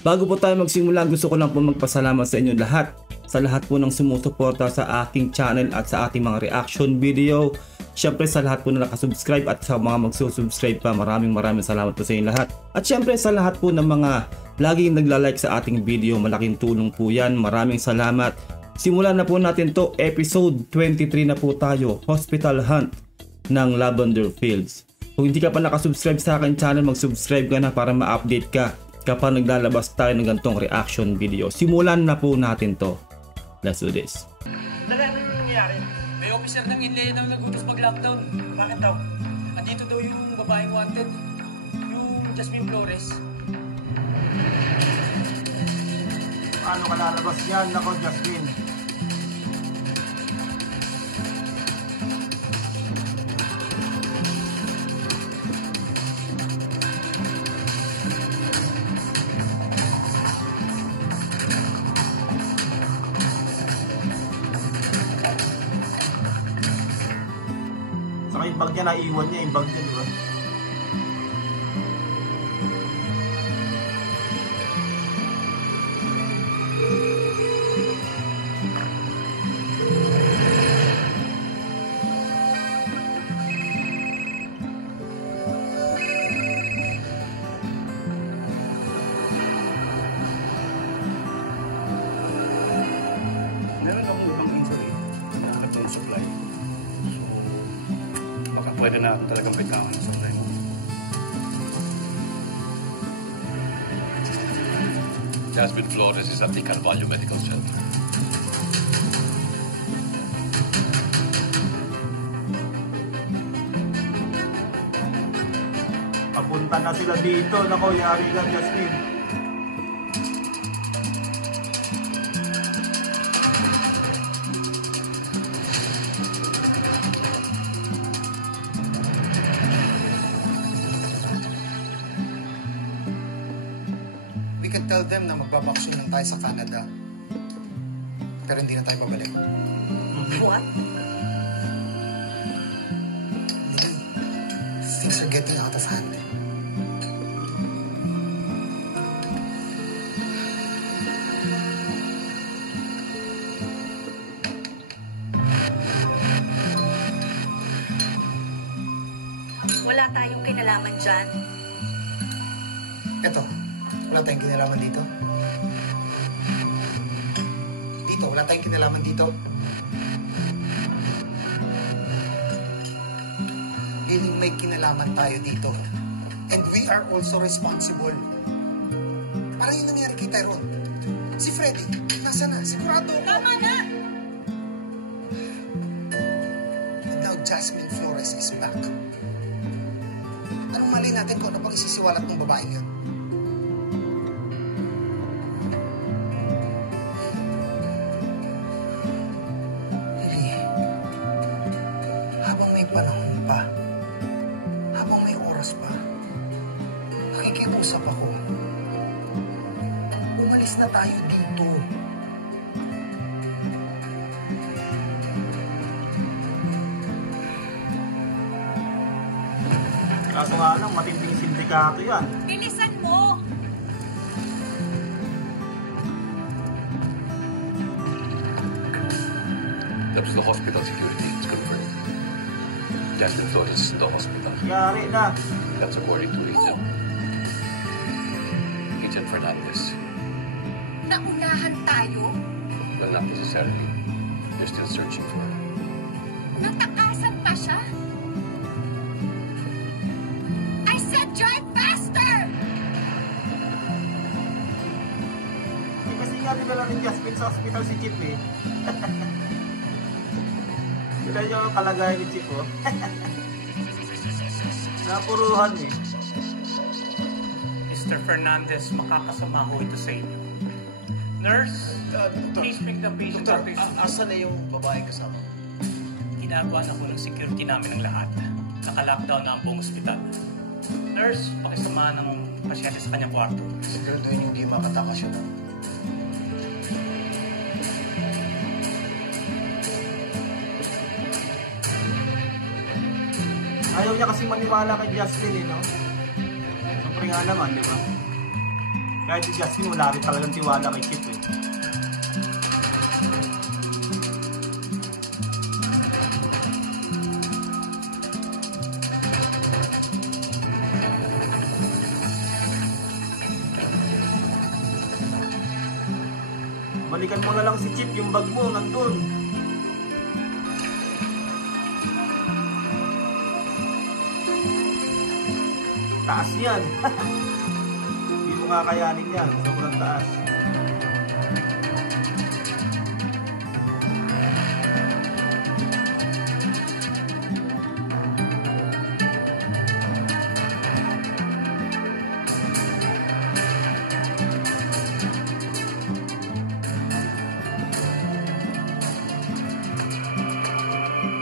Bago po tayo magsimula, gusto ko lang po magpasalamat sa inyo lahat. Sa lahat po ng sumusuporta sa aking channel at sa ating mga reaction video. Syempre sa lahat po na nakasubscribe at sa mga magsusubscribe pa, maraming salamat po sa inyo lahat. At syempre sa lahat po ng mga laging naglalike sa ating video, malaking tulong po yan. Maraming salamat. Simulan na po natin to, episode 23 na po tayo, Hospital Hunt ng Lavender Fields. Kung hindi ka pa nakasubscribe sa akin channel, mag-subscribe ka na para ma-update ka kapag naglalabas tayo ng ganitong reaction video. Simulan na po natin to. Let's do this. Ano nangyayari? May officer ng Inlay na nagutos mag-lockdown. Bakit daw? Andito daw yung babaeng wanted. Yung Jasmine Flores. Paano ka lalabas yan? Nako, Jasmine. Saka yung bag niya, naiwan niya yung bag niya, di ba? Meron akong ibang injury na hanap ng supply. So, baka pwede na ako talagang bitawan ng supply mo. Jasmine Flores is at the Carvalho Medical Center. Papunta na sila dito. Nako, yari ka, Jasmine. We could tell them na magbabaksin lang tayo sa Canada. Pero hindi na tayo babalik. What? Things are getting out of hand. Wala tayong kinalaman dyan. Eto, wala tayong kinalaman dito. Dito, wala tayong kinalaman dito. May kinalaman tayo dito. And we are also responsible. Parang yung nangyari kay Tyrone. Si Freddy, nasa na? Sigurado. Tama na! And now Jasmine Flores is back. Anong mali natin kung ano pang isisiwalat ng babaeng yun? Lily, habang may panahon pa, habang may oras pa, nakikiusap ako. Umalis na tayo dito. Kaso nga lang, matinding sindikato yan. Bilisan mo! That was the hospital security. It's confirmed. Jasmine Flores is in the hospital. Yari na. That's according to Agent Fernandez. Naunahan tayo? Well, not necessarily. They're still searching for her. Natakasan pa siya? I said drive faster! Kasi nga dinala ni Jasmine sa hospital si Chip eh. Sila yung kalagayan ni Chip oh. Napuruhan eh. Mr. Fernandez, makakasama ho ito sa inyo. Nurse, please pick the patient. Doktor, asa na yung babaeng kasama? Ginagawa na ho ng security namin ang lahat. Naka-lockdown na ang buong ospital. Nurse, pakisama ng pasyente sa kanyang kwarto. Siguraduhin yung di makatakas yun. Ayaw niya kasi maniwala kay Justin eh, no? Siyempre nga naman, di ba? Kahit si Jasmine, wala rin talagang tiwala kay Chip eh. Balikan mo na lang si Chip, yung bag mo nandun. Taas yan. Hindi mo kakayanin yan, sobrang taas.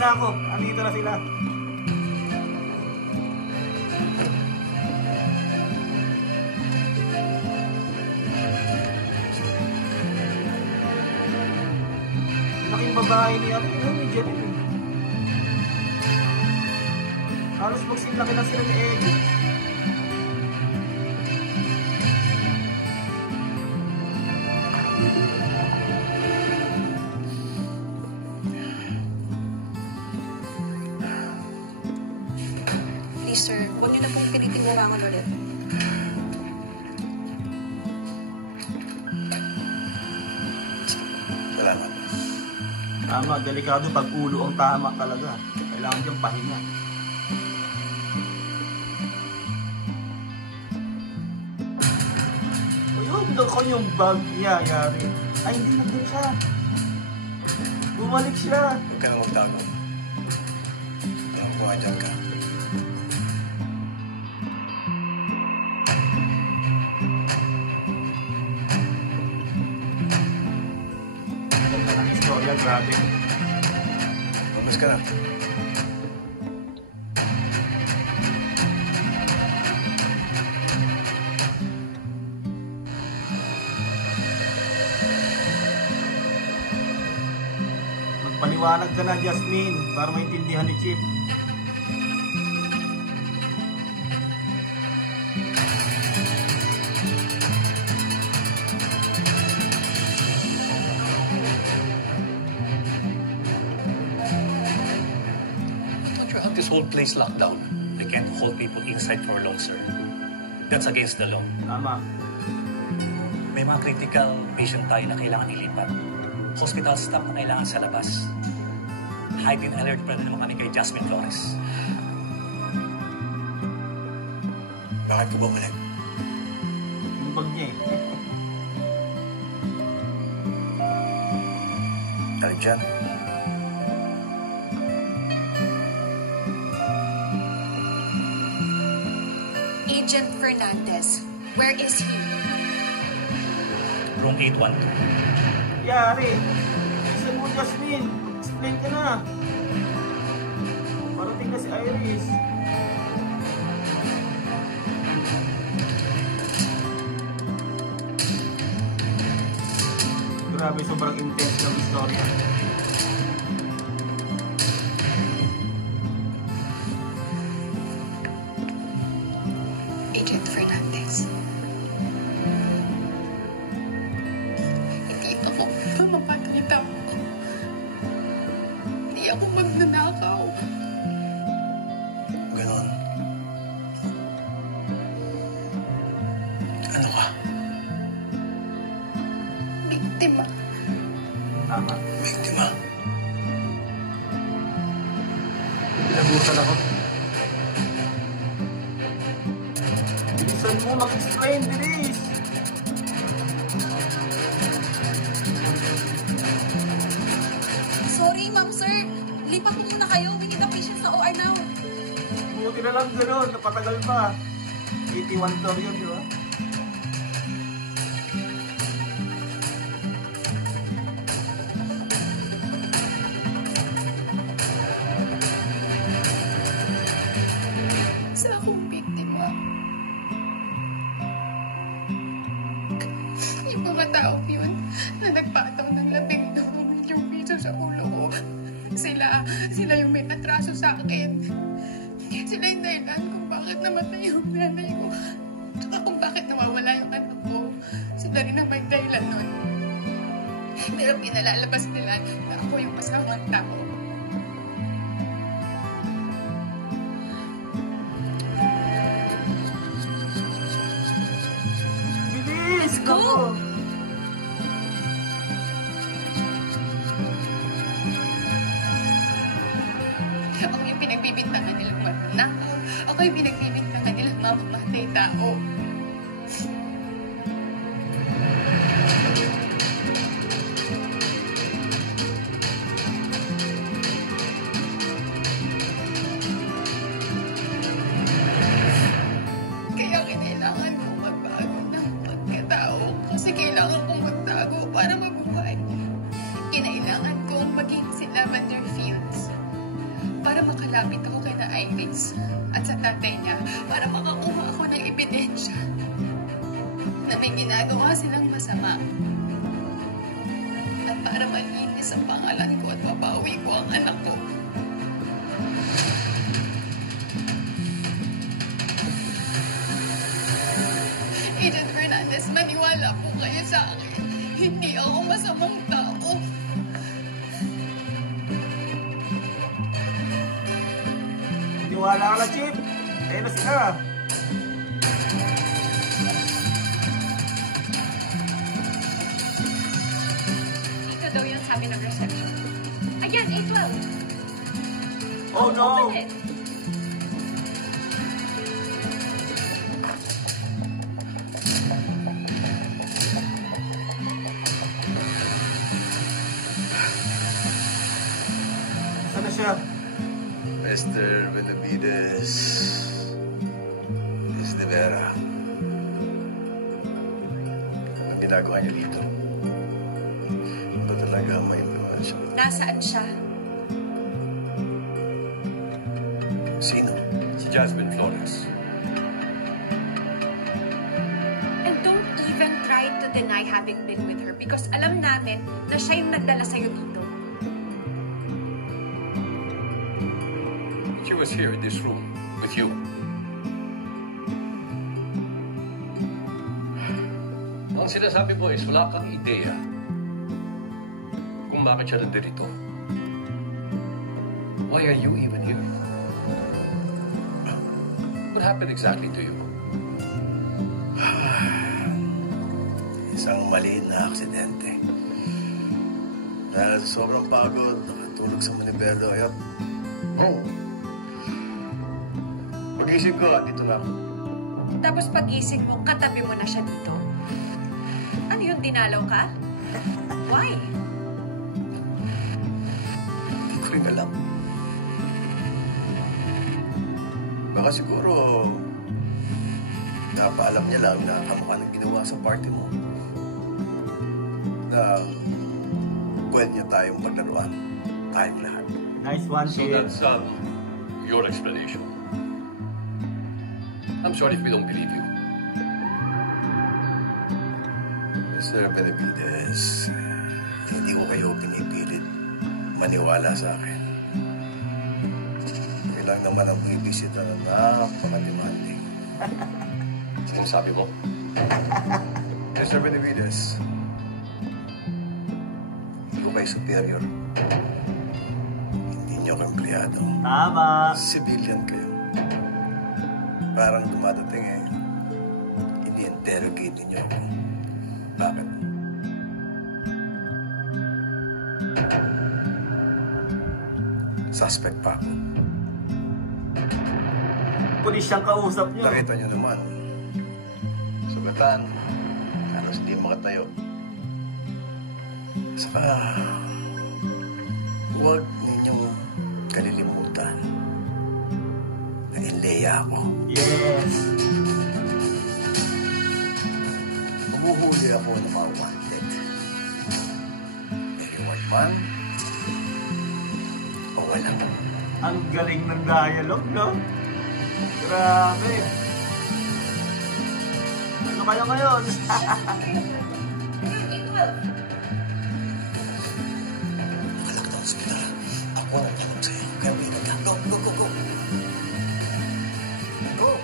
Nako, andito na sila. Laking babae niya. Ano dyan eh. Halos magsimlaki na sila ni Eddie. Please sir, huwag niyo na pong pinitimurangan ulit. Salamat. Tama, delikado pag ulo ang tama talaga. Kailangan diyang pahinga. Ayun, doon ko yung bag niya, yari. Ay, hindi nandun siya. Bumalik siya. Huwag ka na magtago. Buwan dyan ka. Ang istorya, grabe. Umpis ka na. Magpaliwanag ka na, Jasmine, para maintindihan ni Chip. Don't you have this whole place locked down? They can't hold people inside for long, sir. That's against the law. Tama. May mga critical patient tayo na kailangan ilipat. Hospital staff na kailangan sa labas. Heightened alert pa rin naman kami kay Jasmine Flores. Bakit ko bumalik? Yung bag niya eh. Dahil dyan. Agent Fernandez, where is he? Room 812. Yari. Listen mo, Jasmine. Explain ka na. Parating na si Iris. Grabe, sobrang intense ng istorya. Agent Fernandez. Hindi ako mapapakita. Hindi ako magnanakaw. Ganon. Ano ka? Biktima. Tama. Biktima. Pinabutan ako. Bilisan mo, mag-explain, bilis! Sorry, ma'am, sir. Lipat po muna kayo. We need a patient sa OR now. Buti na lang gano'n, napatagal pa. 81 daw yun, di ba? Sa akong biktima. Yung mga taong yun na nagpataw ng 12 milyong piso sa ulo ko. Sila yung may atraso sa akin. Sila yung dahilan kung bakit namatay yung nanay ko. Tsaka kung bakit nawawala yung anak ko. Sila rin ang may dahilan nun. Pero pinalalabas nila na ako yung masamang tao. Bilis! Go! Ako yung pinagbibintangan nilang magnanakaw. Ako yung pinagbibintangan nilang mamamatay tao. Kaya kinailangan kong magbago ng pagkatao kasi kailangan kong magtago para mabuhay. Kinailangan kong maging si Lavender Fields para makalapit ako kay na Iris at sa tatay niya para makakuha ako ng ebidensya na may ginagawa silang masama at para malinis ang pangalan ko at mabawi ko ang anak ko. Agent Fernandez, maniwala po kayo sa akin. Hindi ako masamang tao. Niwala ka na, Chip. Ayun na sila. Dito daw yun sabi ng reception. Ayan, 812. Oh no! Open it. Saan na siya? Mr. Benavides is de Vera. Anong ginagawa niya dito? Ba talaga may siya? Nasaan siya? Sino? Si Jasmine Flores. And don't even try to deny having been with her because alam namin na siya yung nagdala sa'yo dito. She was here in this room with you. Ang sinasabi mo is wala kang ideya kung bakit siya nandito. Why are you even here? What happened exactly to you? Isang maliit na aksidente. Dahil sa sobrang pagod, nakatulog sa Maniberdo. Ayop. Oh! Pag-isip ko, dito na ako. Tapos pag-ising mo, katabi mo na siya dito. Ano yun, dinalaw ka? Why? Hindi ko rin alam. Baka siguro, napaalam niya lang na kamukha ng ginawa sa party mo. Na pwede niya tayong paglaruan. Tayong lahat. Nice one, So Chip. that's your explanation. I'm sorry if we don't believe you. Mr. Benavides, hindi ko kayo pinipilit maniwala sa akin. Kailang naman ang bibisita na napaka-demanding. Sinasabi mo? Mr. Benavides, hindi ko kayo superior. Hindi niyo ako empleyado. Tama. Civilian kayo. Parang dumadating ini-interrogate niyo ako. Bakit? Suspect pa ako. Pulis siyang kausap niyo. Nakita niyo naman. Sugatan. Halos di makatayo. Saka, huwag ninyong kalilimutan na Ilea ako. Yes. Mahuhuli ako ng mga wanted. Anyone man o wala. Ang galing ng dialogue, no? Grabe. Ano kayo ngayon? Nakalak na hospital. Ako ang tanong sa'yo. Kaya may nagka. Go, go, go, go. Go.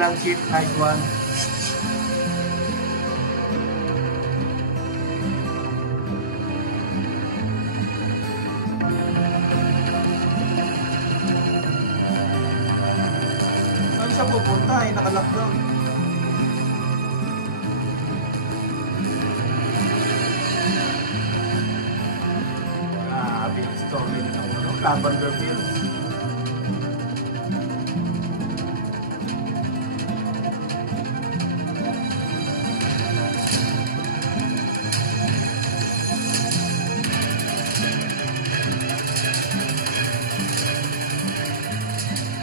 lang, Kit. Nice one. Saan siya pupunta? Naka-lockdown. Grabe ang story ng Lavender Fields.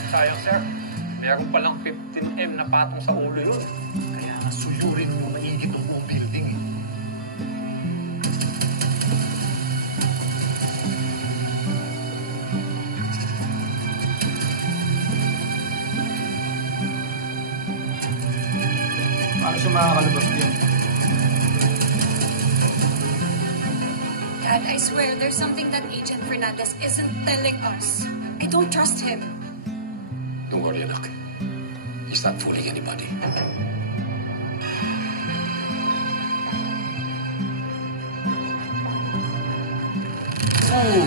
Sayang, sir. Meron palang 15M na patong sa ulo yun. Kaya nga sulurin mo maigit ang buong building eh. Paano siya makakalabas din? Dad, I swear there's something that Agent Fernandez isn't telling us. I don't trust him. Don't worry, anak. He's not fooling anybody. Ooh!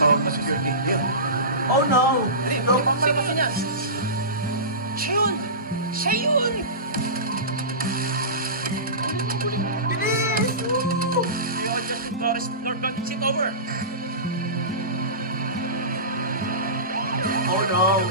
Tawag na security. Yan. Oh no! No, pangmalabasin yan. Siya yun! Siya yun! Bilis! Ooh! Yo, Justin Flores, Lord Blanc, sit over. Oh no!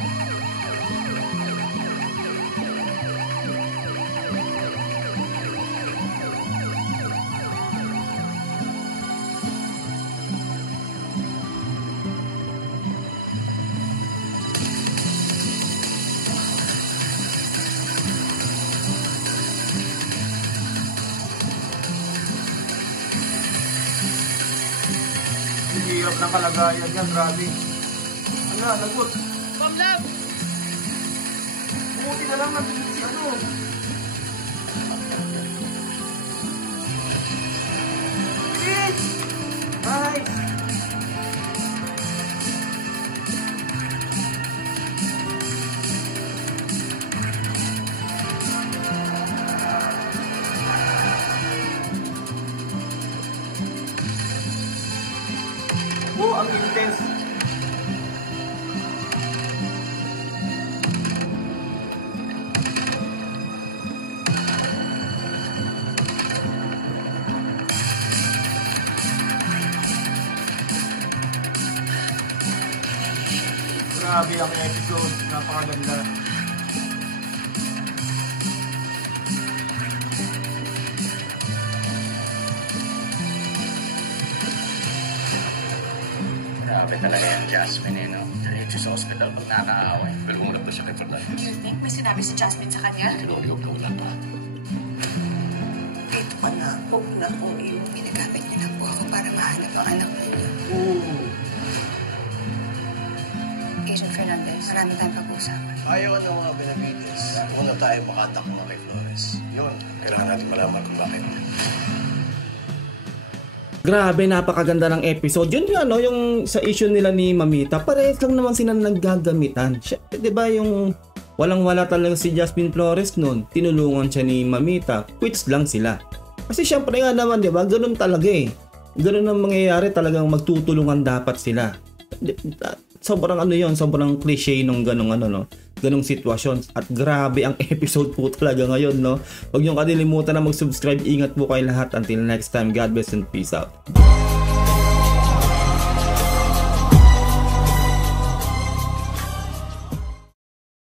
Hirap ng kalagayan yan, grabe. Ala, lagot. Ma'am Lab! Buti na lang nandun si ano. Bilis! Nice! Oh, ang intense. Grabe ang episode, napakaganda. Grabe talaga yung Jasmine eh, no? Diretso sa hospital pag nakakaaway. Pero umunap na siya kay Fernandez. You think may sinabi si Jasmine sa kanya? Kinuliyog na wala pa. Kahit pa na, huwag na kung yung ginagamit niya lang po ako para mahanap ang anak niya. Ooh. Agent Fernandez, marami tayong pag-uusapan. Ayaw ng mga Benavides. Una tayo makatakbo kay Flores. Yun, kailangan natin malaman kung bakit. Grabe, napakaganda ng episode. Yun yung, yung sa issue nila ni Mamita, parehas lang naman sila naggagamitan. Diba yung walang-wala talaga si Jasmine Flores noon, tinulungan siya ni Mamita, quits lang sila. Kasi syempre nga naman, diba, ganun talaga eh. Ganun ang mangyayari, talagang magtutulungan dapat sila. Sobrang sobrang cliche nung ganung ganung sitwasyon. At grabe ang episode po talaga ngayon, no? Huwag niyong kalilimutan na mag-subscribe. Ingat po kayo lahat. Until next time, God bless and peace out.